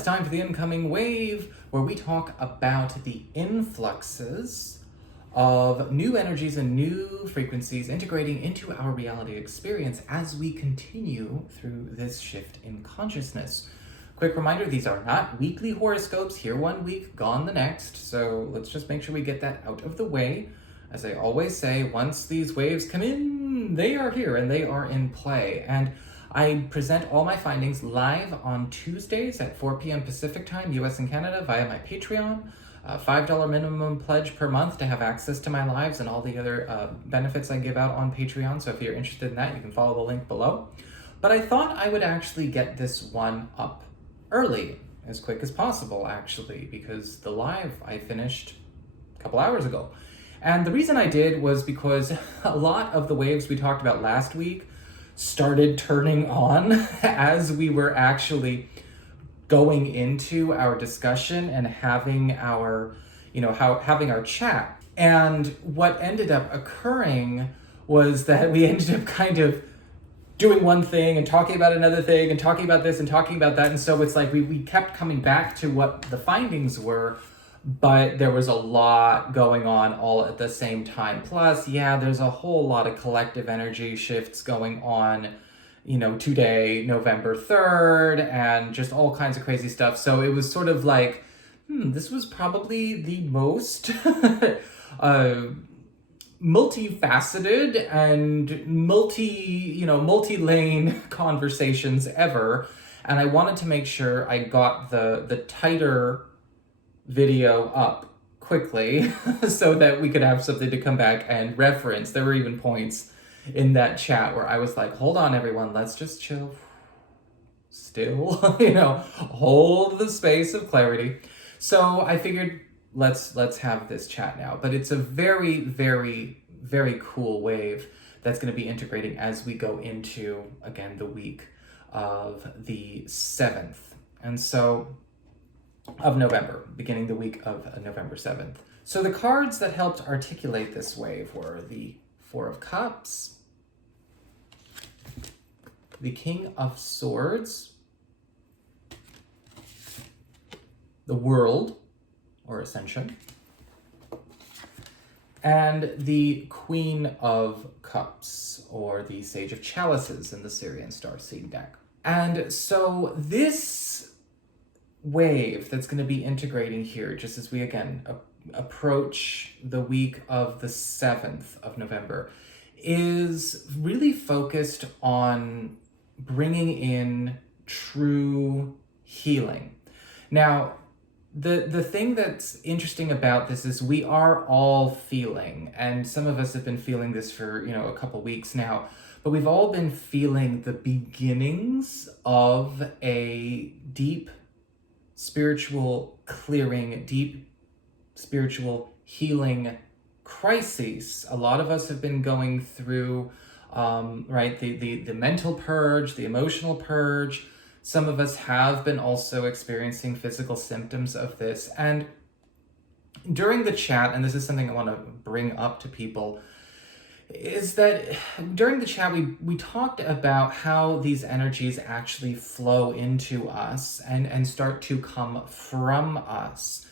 it's time for the incoming wave, where we talk about the influxes of new energies and new frequencies integrating into our reality experience as we continue through this shift in consciousness. Quick reminder, these are not weekly horoscopes, here one week, gone the next, so let's just make sure we get that out of the way. As I always say, once these waves come in, they are here and they are in play. And I present all my findings live on Tuesdays at 4 p.m. Pacific time, US and Canada, via my Patreon. $5 minimum pledge per month to have access to my lives and all the other benefits I give out on Patreon. So if you're interested in that, you can follow the link below. But I thought I would actually get this one up early, as quick as possible, actually, because the live I finished a couple hours ago. And the reason I did was because a lot of the waves we talked about last week started turning on as we were actually going into our discussion and having our, having our chat. And what ended up occurring was that we ended up kind of doing one thing and talking about another thing and talking about this and talking about that. And so it's like we kept coming back to what the findings were, but there was a lot going on all at the same time. Plus, there's a whole lot of collective energy shifts going on, today, November 3rd, and just all kinds of crazy stuff. So it was sort of like, this was probably the most multifaceted and multi-lane conversations ever. And I wanted to make sure I got the tighter video up quickly so that we could have something to come back and reference. There were even points in that chat where I was like, hold on everyone, let's just chill. Still, hold the space of clarity. So I figured let's have this chat now. But it's a very, very, very cool wave that's going to be integrating as we go into, again, the week of the 7th. And so of November, beginning the week of November 7th. So the cards that helped articulate this wave were the Four of Cups, the King of Swords, the World, or Ascension, and the Queen of Cups, or the Sage of Chalices in the Syrian Starseed deck. And so this wave that's going to be integrating here, just as we again approach the week of the 7th of November, is really focused on bringing in true healing. Now, the thing that's interesting about this is we are all feeling, and some of us have been feeling this for, a couple weeks now, but we've all been feeling the beginnings of a deep spiritual clearing, deep spiritual healing crises. A lot of us have been going through, the mental purge, the emotional purge. Some of us have been also experiencing physical symptoms of this. And during the chat, and this is something I want to bring up to people, is that during the chat, we talked about how these energies actually flow into us and start to come from us.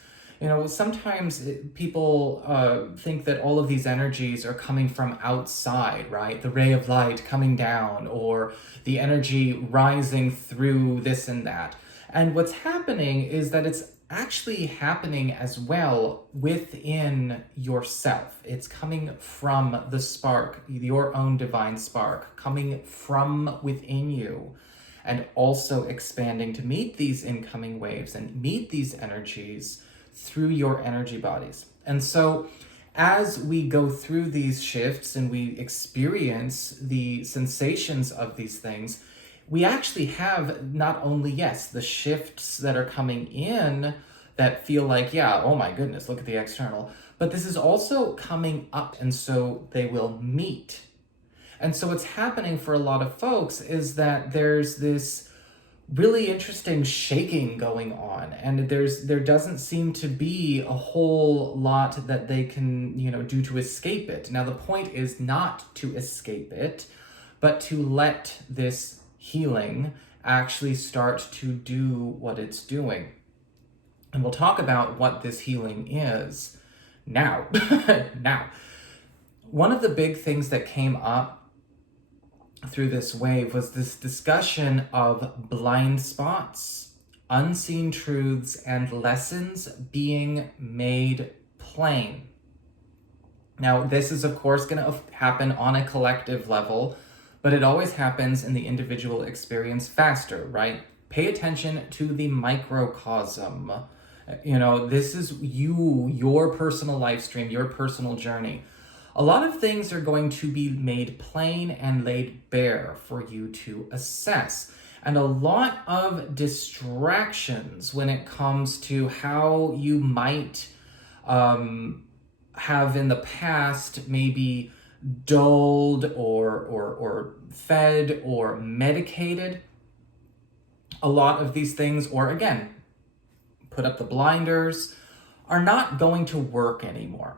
Sometimes people think that all of these energies are coming from outside, right? The ray of light coming down, or the energy rising through this and that. And what's happening is that it's actually happening as well within yourself. It's coming from the spark, your own divine spark, coming from within you, and also expanding to meet these incoming waves and meet these energies through your energy bodies. And so as we go through these shifts and we experience the sensations of these things, we actually have not only, the shifts that are coming in that feel like, oh my goodness, look at the external, but this is also coming up, and so they will meet. And so what's happening for a lot of folks is that there's this really interesting shaking going on, and there doesn't seem to be a whole lot that they can, do to escape it. Now, the point is not to escape it, but to let this healing actually start to do what it's doing. And we'll talk about what this healing is now. Now, one of the big things that came up through this wave was this discussion of blind spots, unseen truths, and lessons being made plain. Now, this is, of course, going to happen on a collective level, but it always happens in the individual experience faster, right? Pay attention to the microcosm. You know, this is you, your personal life stream, your personal journey. A lot of things are going to be made plain and laid bare for you to assess. And a lot of distractions when it comes to how you might have in the past maybe dulled or fed or medicated a lot of these things, or again, put up the blinders, are not going to work anymore.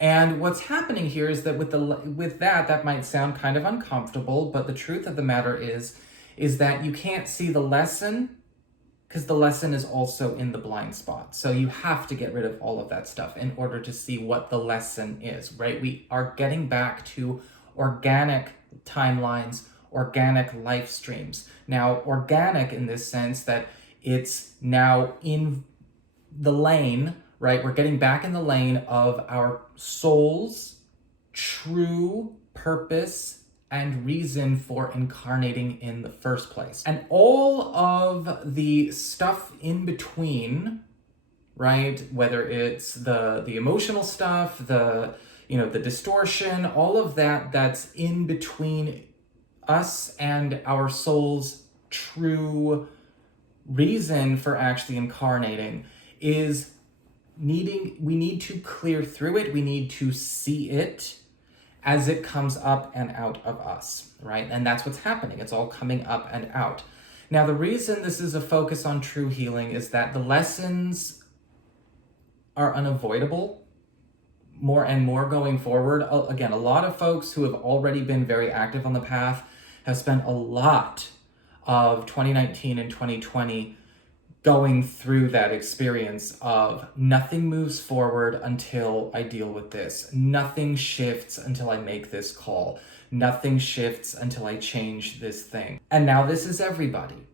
And what's happening here is that with that might sound kind of uncomfortable, but the truth of the matter is that you can't see the lesson because the lesson is also in the blind spot. So you have to get rid of all of that stuff in order to see what the lesson is, right? We are getting back to organic timelines, organic life streams. Now, organic in this sense that it's now in the lane, right? We're getting back in the lane of our soul's true purpose and reason for incarnating in the first place. And all of the stuff in between, right? Whether it's the emotional stuff, the distortion, all of that's in between us and our soul's true reason for actually incarnating is we need to clear through it. We need to see it as it comes up and out of us, right? And that's what's happening. It's all coming up and out. Now, the reason this is a focus on true healing is that the lessons are unavoidable more and more going forward. Again, a lot of folks who have already been very active on the path have spent a lot of 2019 and 2020 going through that experience of nothing moves forward until I deal with this. Nothing shifts until I make this call. Nothing shifts until I change this thing. And now this is everybody.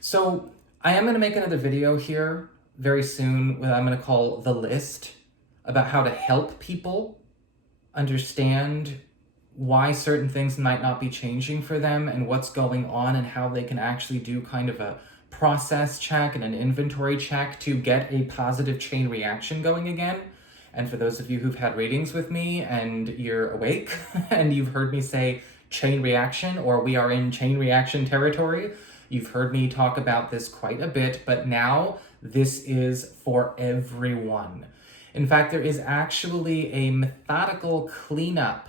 So I am going to make another video here very soon that I'm going to call The List, about how to help people understand why certain things might not be changing for them and what's going on and how they can actually do kind of a process check and an inventory check to get a positive chain reaction going again. And for those of you who've had readings with me and you're awake and you've heard me say chain reaction, or we are in chain reaction territory, you've heard me talk about this quite a bit, but now this is for everyone. In fact, there is actually a methodical cleanup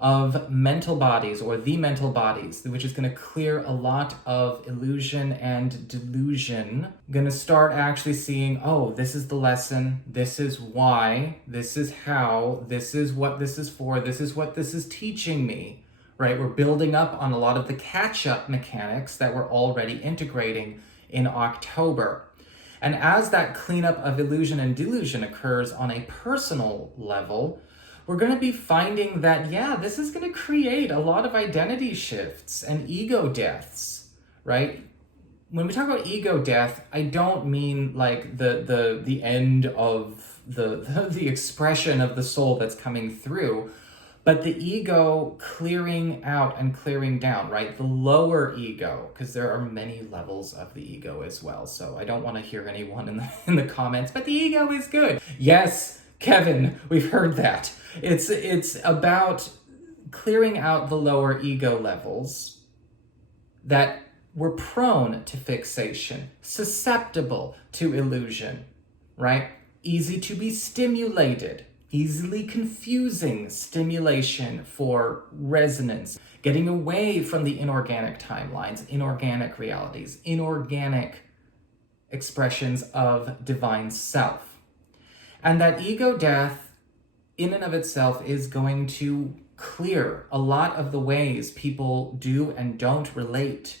of mental bodies, or the mental bodies, which is going to clear a lot of illusion and delusion. I'm going to start actually seeing, oh, this is the lesson, this is why, this is how, this is what this is for, this is what this is teaching me, right? We're building up on a lot of the catch-up mechanics that we're already integrating in October. And as that cleanup of illusion and delusion occurs on a personal level, we're going to be finding that, yeah, this is going to create a lot of identity shifts and ego deaths, right? When we talk about ego death, I don't mean like the end of the expression of the soul that's coming through, but the ego clearing out and clearing down, right? The lower ego, because there are many levels of the ego as well. So I don't want to hear anyone in the comments, but the ego is good. Yes, Kevin, we've heard that. It's about clearing out the lower ego levels that were prone to fixation, susceptible to illusion, right? Easy to be stimulated, easily confusing stimulation for resonance, getting away from the inorganic timelines, inorganic realities, inorganic expressions of divine self. And that ego death in and of itself is going to clear a lot of the ways people do and don't relate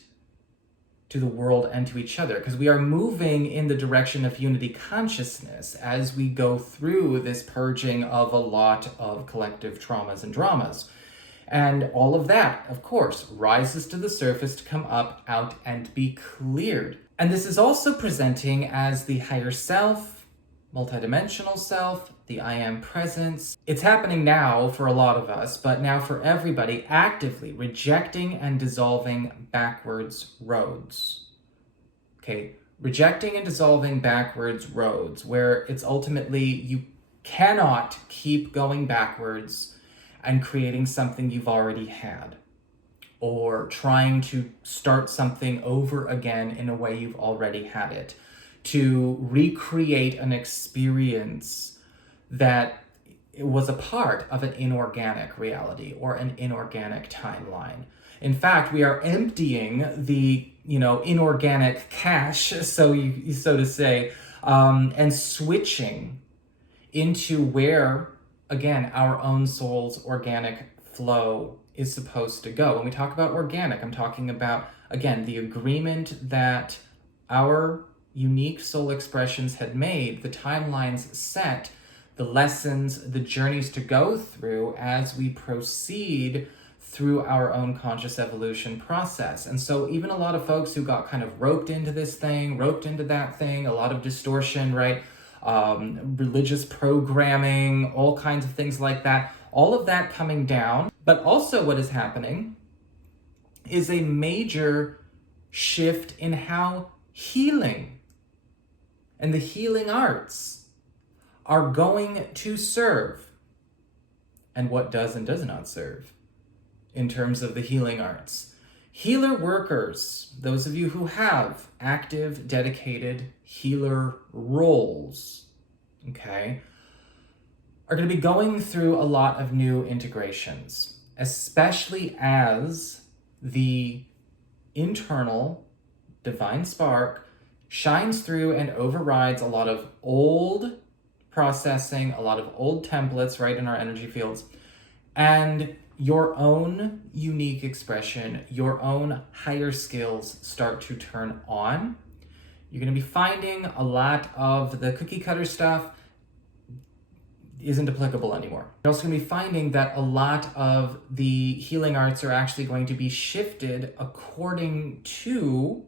to the world and to each other, because we are moving in the direction of unity consciousness as we go through this purging of a lot of collective traumas and dramas. And all of that, of course, rises to the surface to come up, out, and be cleared. And this is also presenting as the higher self, multidimensional self, the I am presence. It's happening now for a lot of us, but now for everybody, actively rejecting and dissolving backwards roads. Okay, rejecting and dissolving backwards roads, where it's ultimately you cannot keep going backwards and creating something you've already had, or trying to start something over again in a way you've already had it, to recreate an experience that was a part of an inorganic reality or an inorganic timeline. In fact, we are emptying the inorganic cache, so to say, and switching into where, again, our own soul's organic flow is supposed to go. When we talk about organic, I'm talking about, again, the agreement that our unique soul expressions had made, the timelines set, the lessons, the journeys to go through as we proceed through our own conscious evolution process. And so even a lot of folks who got kind of roped into this thing, roped into that thing, a lot of distortion, right? Religious programming, all kinds of things like that, all of that coming down. But also what is happening is a major shift in how healing and the healing arts are going to serve, and what does and does not serve in terms of the healing arts. Healer workers, those of you who have active, dedicated healer roles, okay, are going to be going through a lot of new integrations, especially as the internal divine spark shines through and overrides a lot of old processing, a lot of old templates, right, in our energy fields, and your own unique expression, your own higher skills start to turn on. You're going to be finding a lot of the cookie cutter stuff isn't applicable anymore. You're also going to be finding that a lot of the healing arts are actually going to be shifted according to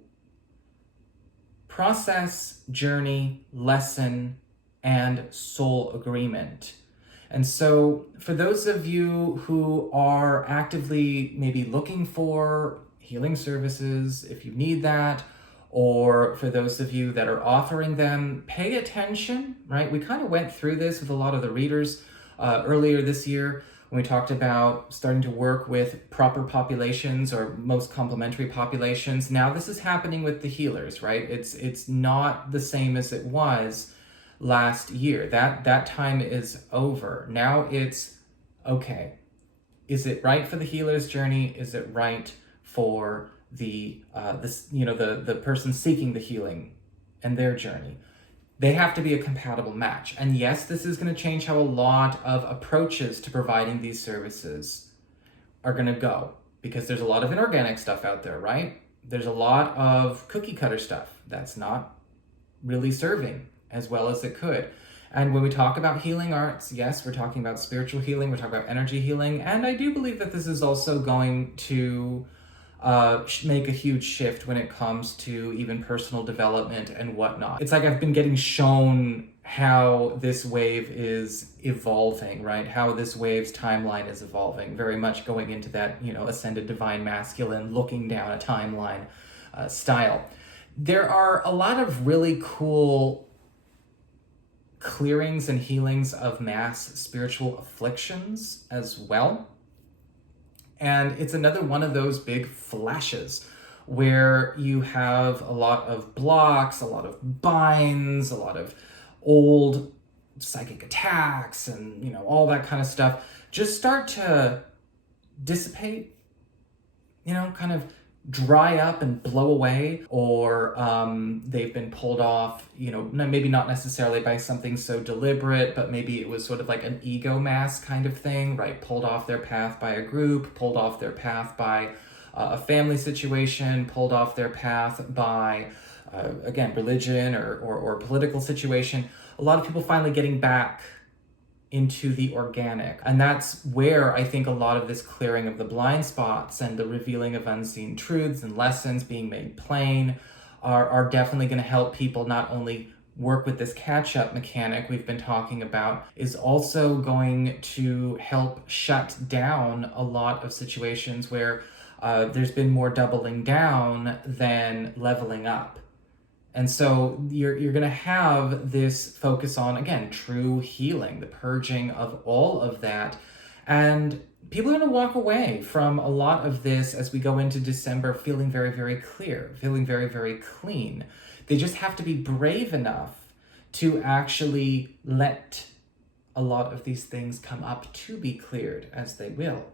process, journey, lesson, and soul agreement. And so for those of you who are actively maybe looking for healing services, if you need that, or for those of you that are offering them, pay attention, right? We kind of went through this with a lot of the readers earlier this year when we talked about starting to work with proper populations or most complementary populations. Now this is happening with the healers, right? It's not the same as it was last year. That time is over. Now it's, okay, is it right for the healer's journey? Is it right for the person seeking the healing and their journey? They have to be a compatible match. And yes, this is going to change how a lot of approaches to providing these services are going to go, because there's a lot of inorganic stuff out there, right? There's a lot of cookie cutter stuff that's not really serving as well as it could. And when we talk about healing arts, yes, we're talking about spiritual healing, we're talking about energy healing, and I do believe that this is also going to make a huge shift when it comes to even personal development and whatnot. It's like I've been getting shown how this wave is evolving, right? How this wave's timeline is evolving, very much going into that, ascended divine masculine, looking down a timeline style. There are a lot of really cool clearings and healings of mass spiritual afflictions as well. And it's another one of those big flashes where you have a lot of blocks, a lot of binds, a lot of old psychic attacks, and all that kind of stuff just start to dissipate, kind of dry up and blow away, or they've been pulled off, maybe not necessarily by something so deliberate, but maybe it was sort of like an ego mask kind of thing, right? Pulled off their path by a group, pulled off their path by a family situation pulled off their path by, again, religion or political situation. A lot of people finally getting back into the organic. And that's where I think a lot of this clearing of the blind spots and the revealing of unseen truths and lessons being made plain are definitely going to help people not only work with this catch-up mechanic we've been talking about, is also going to help shut down a lot of situations where there's been more doubling down than leveling up. And so you're going to have this focus on, again, true healing, the purging of all of that. And people are going to walk away from a lot of this as we go into December feeling very, very clear, feeling very, very clean. They just have to be brave enough to actually let a lot of these things come up to be cleared, as they will.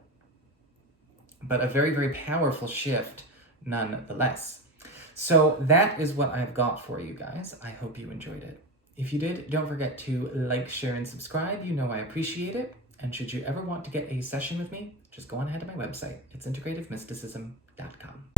But a very, very powerful shift nonetheless. So that is what I've got for you guys. I hope you enjoyed it. If you did, don't forget to like, share, and subscribe. You know I appreciate it. And should you ever want to get a session with me, just go on ahead to my website. It's integrativemysticism.com.